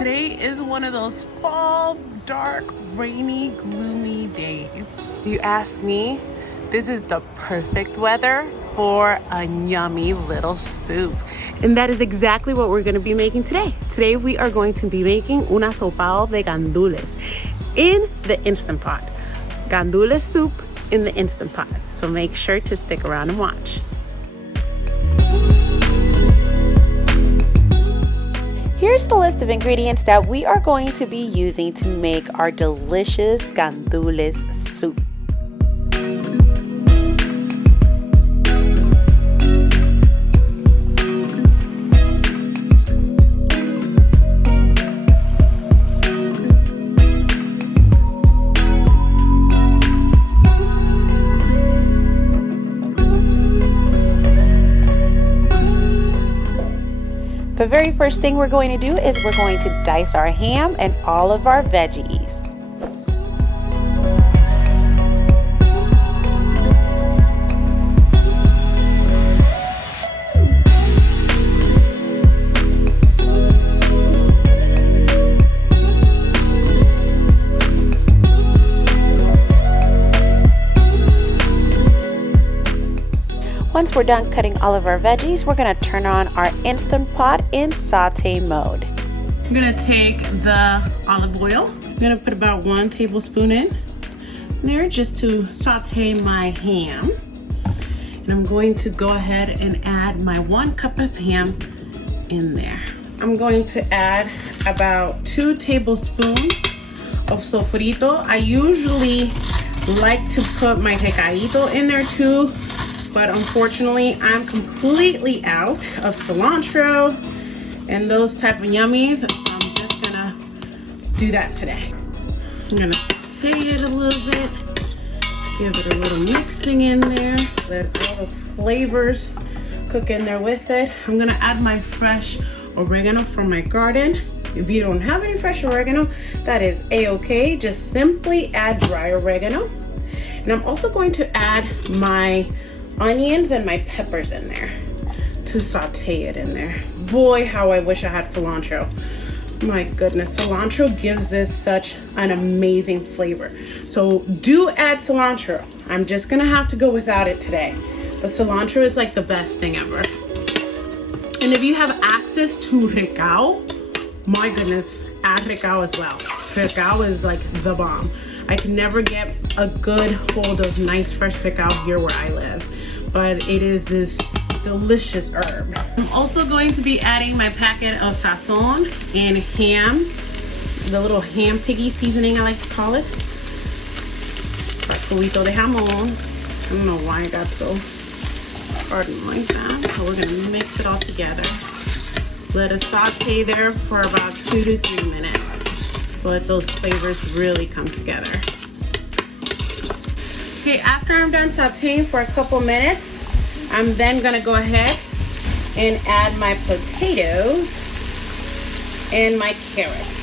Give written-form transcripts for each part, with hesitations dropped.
Today is one of those fall, dark, rainy, gloomy days. You ask me, this is the perfect weather for a yummy little soup. And that is exactly what we're gonna be making today. Today we are going to be making un asopao de gandules in the Instant Pot. Gandules soup in the Instant Pot. So make sure to stick around and watch. Here's the list of ingredients that we are going to be using to make our delicious gandules soup. The very first thing we're going to do is we're going to dice our ham and all of our veggies. Once we're done cutting all of our veggies, we're gonna turn on our Instant Pot in saute mode. I'm gonna take the olive oil. I'm gonna put about 1 tablespoon in there just to saute my ham. And I'm going to go ahead and add my 1 cup of ham in there. I'm going to add about 2 tablespoons of sofrito. I usually like to put my picadito in there too, but unfortunately I'm completely out of cilantro and those type of yummies, so I'm just gonna do that today. I'm gonna saute it a little bit, give it a little mixing in there, let all the flavors cook in there with it. I'm gonna add my fresh oregano from my garden. If you don't have any fresh oregano, that is a-okay. Just simply add dry oregano. And I'm also going to add my onions and my peppers in there to saute it in there. Boy, how I wish I had cilantro. My goodness, cilantro gives this such an amazing flavor. So do add cilantro. I'm just gonna have to go without it today. But cilantro is like the best thing ever. And if you have access to ricao, my goodness, add ricao as well. Ricao is like the bomb. I can never get a good hold of nice fresh ricao here where I live, but it is this delicious herb. I'm also going to be adding my packet of sazon and ham, the little ham piggy seasoning I like to call it. Cubito de jamón. I don't know why I got so hardened like that. So we're gonna mix it all together. Let us saute there for about 2 to 3 minutes. Let those flavors really come together. Okay, after I'm done sauteing for a couple minutes, I'm then gonna go ahead and add my potatoes and my carrots.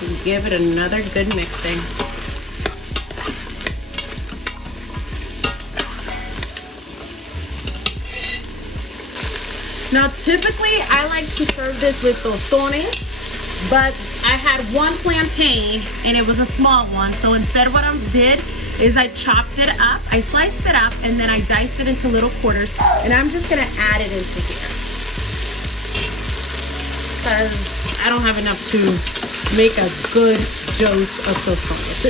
And give it another good mixing. Now typically I like to serve this with tostones, but I had 1 plantain and it was a small one, so instead what I did is I chopped it up, I sliced it up, and then I diced it into little quarters, and I'm just gonna add it into here because I don't have enough to make a good dose of tostones.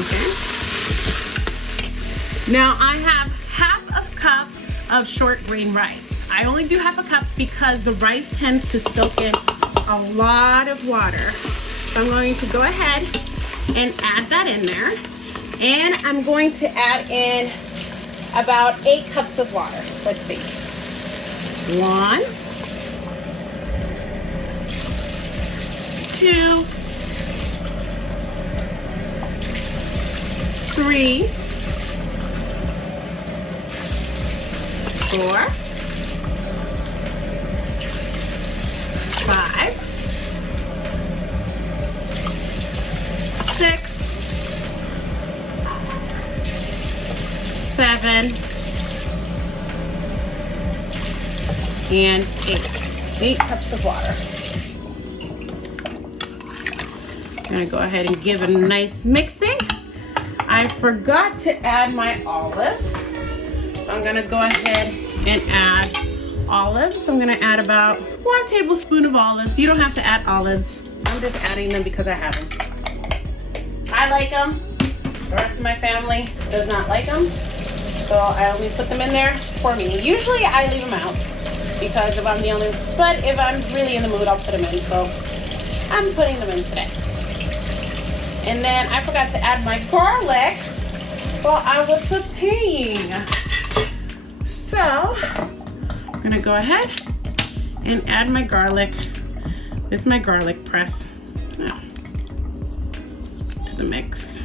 Okay. Now I have half a cup of short grain rice. I only do half a cup because the rice tends to soak in a lot of water. So I'm going to go ahead and add that in there. And I'm going to add in about 8 cups of water. Let's see. 1, 2, 3, 4, 5, 6, 7, and 8 cups of water. I'm gonna go ahead and give it a nice mixing. I forgot to add my olives, so I'm gonna go ahead and add olives. I'm gonna add about 1 tablespoon of olives. You don't have to add olives. I'm just adding them because I have them. I like them. The rest of my family does not like them, so I only put them in there for me. Usually I leave them out because if I'm the only, but if I'm really in the mood, I'll put them in. So I'm putting them in today. And then I forgot to add my garlic while I was sauteing. So I'm gonna go ahead and add my garlic with my garlic press now to the mix.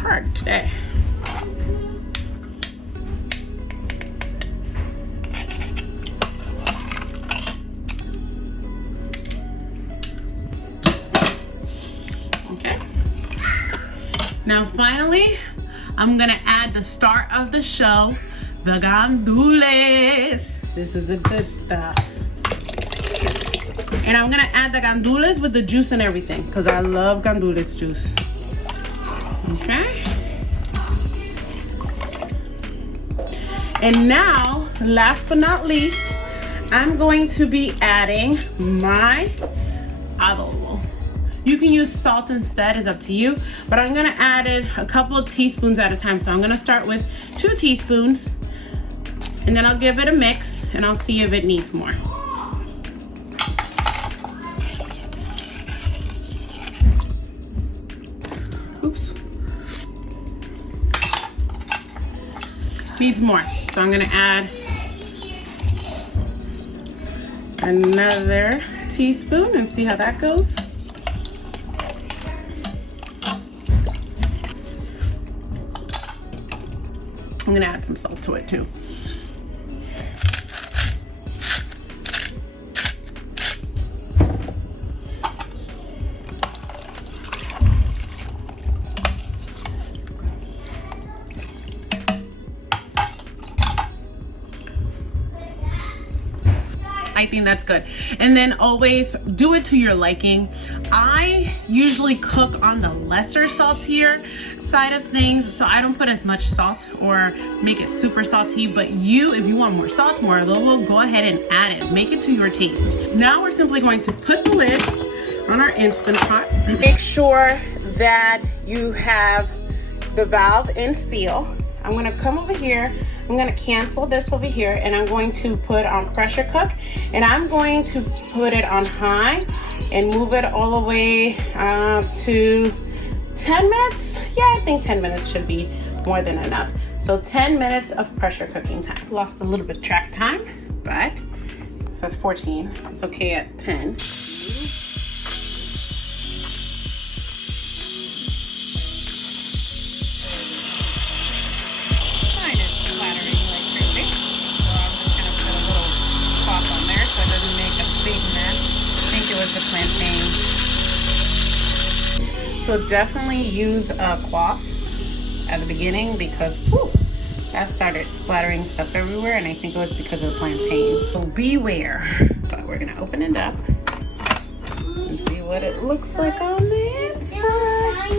Hard today. Okay. Now finally, I'm gonna add the start of the show, the gandules. This is the good stuff. And I'm gonna add the gandules with the juice and everything because I love gandules juice. Okay. And now, last but not least, I'm going to be adding my adobo. You can use salt instead, it's up to you, but I'm gonna add it a couple of teaspoons at a time. So I'm gonna start with 2 teaspoons, and then I'll give it a mix, and I'll see if it needs more. Oops. Needs more, so I'm gonna add another teaspoon and see how that goes. I'm gonna add some salt to it too. I think that's good. And then always do it to your liking. I usually cook on the lesser saltier side of things, so I don't put as much salt or make it super salty, but you, if you want more salt, more adobo, go ahead and add it. Make it to your taste. Now we're simply going to put the lid on our Instant Pot. Make sure that you have the valve in seal. I'm gonna come over here, I'm gonna cancel this over here, and I'm going to put on pressure cook, and I'm going to put it on high and move it all the way to 10 minutes. Yeah, I think 10 minutes should be more than enough. So 10 minutes of pressure cooking time. Lost a little bit of track time, but it says 14. It's okay at 10. The plantain. So definitely use a cloth at the beginning because whew, that started splattering stuff everywhere, and I think it was because of the plantain. So beware. But we're gonna open it up and see what it looks like on the inside.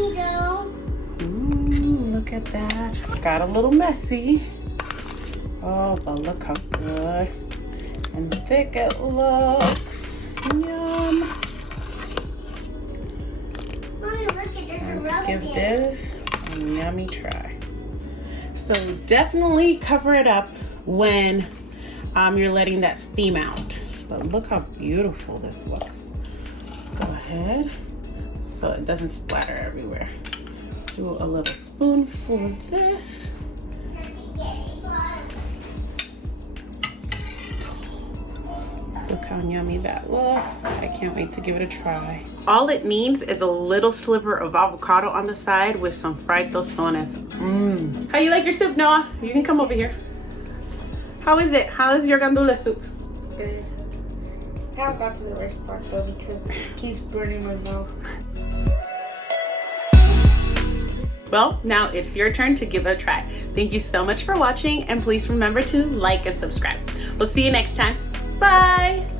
Ooh, look at that. It's got a little messy. Oh, but look how good and thick it looks. Yum. Mommy, look at this. Let's give this a yummy try. So definitely cover it up when you're letting that steam out. But look how beautiful this looks. Let's go ahead so it doesn't splatter everywhere. Do a little spoonful of this. Look how yummy that looks. I can't wait to give it a try. All it needs is a little sliver of avocado on the side with some fried tostones. Mmm. How you like your soup, Noah? You can come over here. How is it? How is your gandula soup? Good. I haven't got to the worst part though because it keeps burning my mouth. Well, now it's your turn to give it a try. Thank you so much for watching, and please remember to like and subscribe. We'll see you next time. Bye!